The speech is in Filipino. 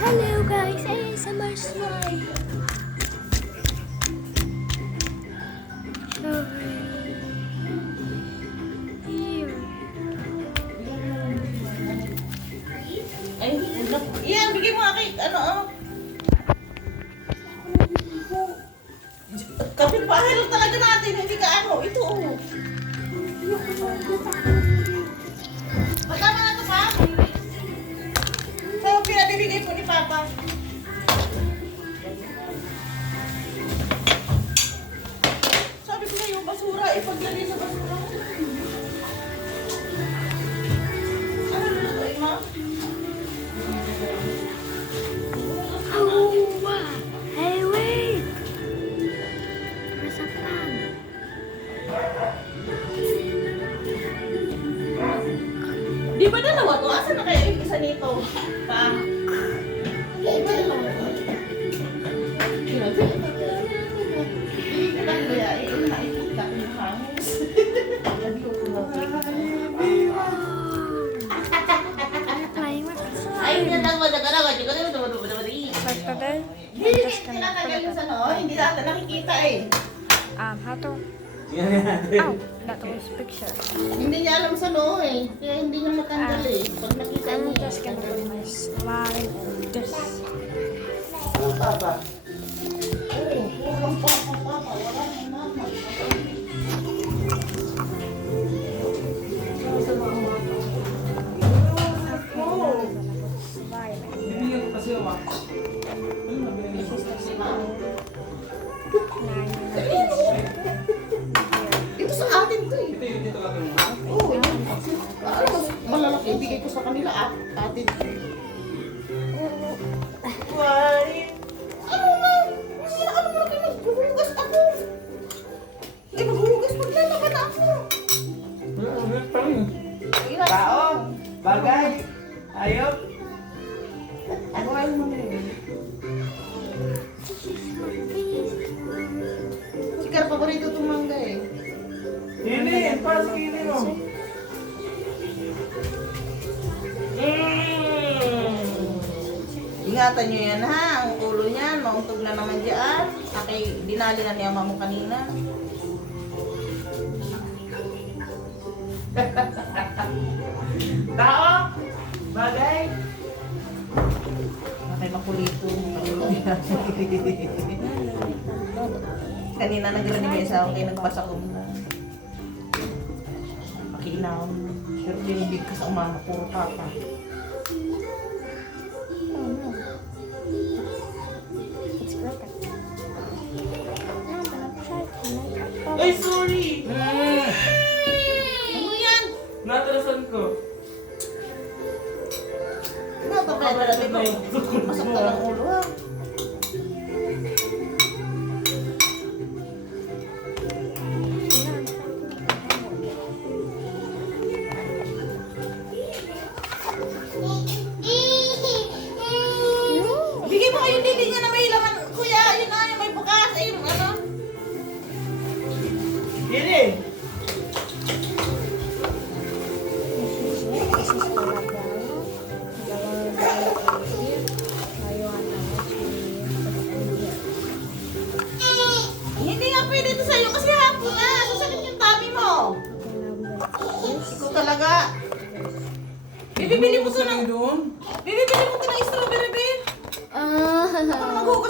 Hello guys, ASMR slime. Here. Ay, iyan, bigay mo kay, kapitbahay lang talaga natin, hindi ka ito Magkano na ito pa? Saan mo pinabibigay po ni Papa? Sabi ko na yung basura, ipaglagay sa basura. Ano lulutuin mo? Oh, wow. Hey, wait. There's a fan. Di ba dalawa to? Asan na kaya yung isa nito? Pa? Di ba dalawa to? Playing with the slime. Ay, hindi na naman. Hindi Tinatagal yung sa no? Hindi natin nakikita eh. how to... Oh, that was picture. Hindi niya alam sa no eh. Kaya hindi niya matanggal eh. Pag nakita I'm niya. just gonna do my slime this. Ano pa ba? Oo, walang papa. Wala nang mama. Ito sa atin to eh. Oo, yun. Ano mas malalaki? Ibigay ko sa kanila atin. Why? Ano na? Ano na kayo? Maghuhugas ako. Eh, maghuhugas maglalakad ako. Tao, bagay, ayop. Ano ayaw mo na yun? Sikar, paborito itong mangga eh. Hindi, para sa kini mo. Ingatan nyo yan ha, ang ulo niyan, mauntog na naman dyan. Aki, dinali na niya mo kanina. Tao, bagay. Aki, makulito mo kanina nagdala ni Mesa ako kayo nagbasa ko na. Makinaw. Pero tinibig ka sa umama, puro papa. It's broken. No, but I'm trying to make a Ay, sorry. Ano yan? Natalasan ko. Ano ba ba dito? Masakta ng ulo ha. Bigay mo yung dili niya na may laman. Kuya, yun na, yung may bukas. Ay, yung ano. Kini. This is the lab now. The one right here. Now you want to here. Hindi nga pwede ito sa'yo kasi hapon na. Sasakit yung tummy mo. Ikaw talaga. Bibili mo to ng... doon. Bibili mo to ng strawberry, babe. Ano maghugas